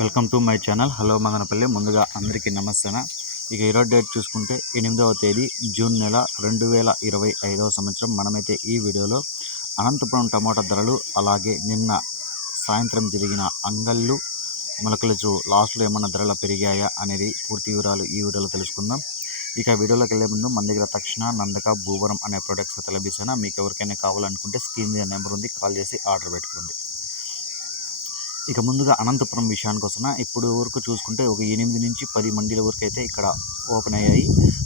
Welcome to my channel. Hello Madanapalle. ముందుగా అందరికీ నమస్తే ఇక ఈరోజు డేట్ చూసుకుంటే ఎనిమిదవ తేదీ జూన్ నెల రెండు వేల ఇరవై ఐదవ సంవత్సరం. మనమైతే ఈ వీడియోలో అనంతపురం టమాటా ధరలు అలాగే నిన్న సాయంత్రం జరిగిన అంగళ్ళు మొలకలు లాస్ట్లో ఏమన్నా ధరలు పెరిగాయా అనేది పూర్తి వివరాలు ఈ వీడియోలో తెలుసుకుందాం. ఇక వీడియోలోకి వెళ్ళే ముందు మన దగ్గర తక్షణ నందక భూవరం అనే ప్రొడక్ట్స్ అయితే లభిస్తాయి? మీకు ఎవరికైనా కావాలనుకుంటే స్క్రీన్ మీద నెంబర్ ఉంది కాల్ చేసి ఆర్డర్ పెట్టుకోండి. ఇక ముందుగా అనంతపురం విషయానికి వస్తున్న ఇప్పుడు వరకు చూసుకుంటే ఒక ఎనిమిది నుంచి పది మండీల వరకు అయితే ఇక్కడ ఓపెన్ అయ్యాయి.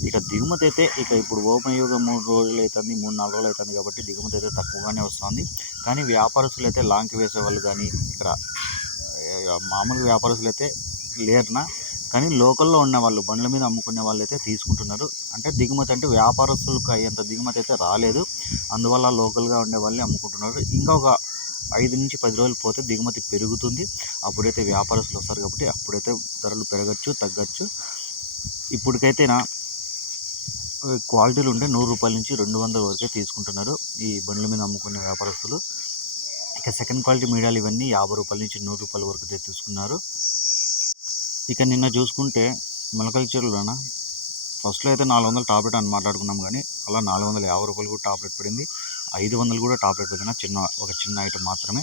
ఇక దిగుమతి అయితే ఇక ఇప్పుడు ఓపెన్ అయ్యి ఒక మూడు రోజులు అవుతుంది మూడు నాలుగు రోజులు అవుతుంది కాబట్టి దిగుమతి అయితే తక్కువగానే వస్తుంది. కానీ వ్యాపారస్తులు అయితే లాంక్ వేసే వాళ్ళు కానీ ఇక్కడ మామూలు వ్యాపారస్తులు అయితే లేరునా? కానీ లోకల్లో ఉన్న వాళ్ళు బండ్ల మీద అమ్ముకునే వాళ్ళు అయితే తీసుకుంటున్నారు. అంటే దిగుమతి అంటే వ్యాపారస్తులకు అయ్యేంత దిగుమతి అయితే రాలేదు. అందువల్ల లోకల్గా ఉండే వాళ్ళే అమ్ముకుంటున్నారు. ఇంకా ఒక ఐదు నుంచి పది రోజులు పోతే దిగుమతి పెరుగుతుంది. అప్పుడైతే వ్యాపారస్తులు వస్తారు కాబట్టి అప్పుడైతే ధరలు పెరగచ్చు తగ్గచ్చు. ఇప్పటికైతే నా క్వాలిటీలు ఉంటే నూరు రూపాయల నుంచి రెండు వందల వరకే తీసుకుంటున్నారు ఈ బండ్ల మీద అమ్ముకునే వ్యాపారస్తులు. ఇక సెకండ్ క్వాలిటీ మీడియాలు ఇవన్నీ యాభై రూపాయల నుంచి నూరు రూపాయల వరకు అయితే తీసుకున్నారు. ఇక నిన్న చూసుకుంటే మొలకల చీరలోన ఫస్ట్లో అయితే నాలుగు వందల టాబ్లెట్ అని మాట్లాడుకున్నాం కానీ అలా నాలుగు వందల యాభై రూపాయలు కూడా టాబ్లెట్ పడింది. ఐదు వందలు కూడా టాప్ రేట్ పడిన చిన్న ఒక చిన్న ఐటమ్ మాత్రమే.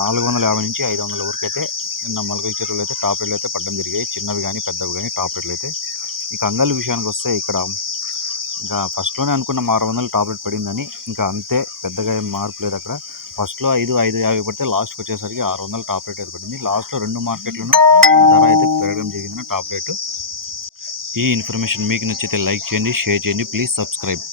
నాలుగు వందల యాభై నుంచి ఐదు వందల వరకు అయితే నిన్న మొలకల చెరువులు అయితే టాప్ రేట్లు అయితే పడడం జరిగాయి. చిన్నవి కానీ పెద్దవి కానీ టాప్ రేట్లు అయితే. ఇక అంగళ్ళ విషయానికి వస్తే ఇక్కడ ఇంకా ఫస్ట్లోనే అనుకున్న ఆరు వందలు టాప్ రేట్ పడిందని. ఇంకా అంతే పెద్దగా ఏం మార్పు లేదు అక్కడ. ఫస్ట్లో ఐదు ఐదు యాభై పడితే లాస్ట్కి వచ్చేసరికి ఆరు వందలు టాప్ రేట్ అయితే పడింది. లాస్ట్లో రెండు మార్కెట్లను ధర అయితే పెరగడం జరిగిందని టాప్ రేటు. ఈ ఇన్ఫర్మేషన్ మీకు నచ్చితే లైక్ చేయండి షేర్ చేయండి. Please subscribe.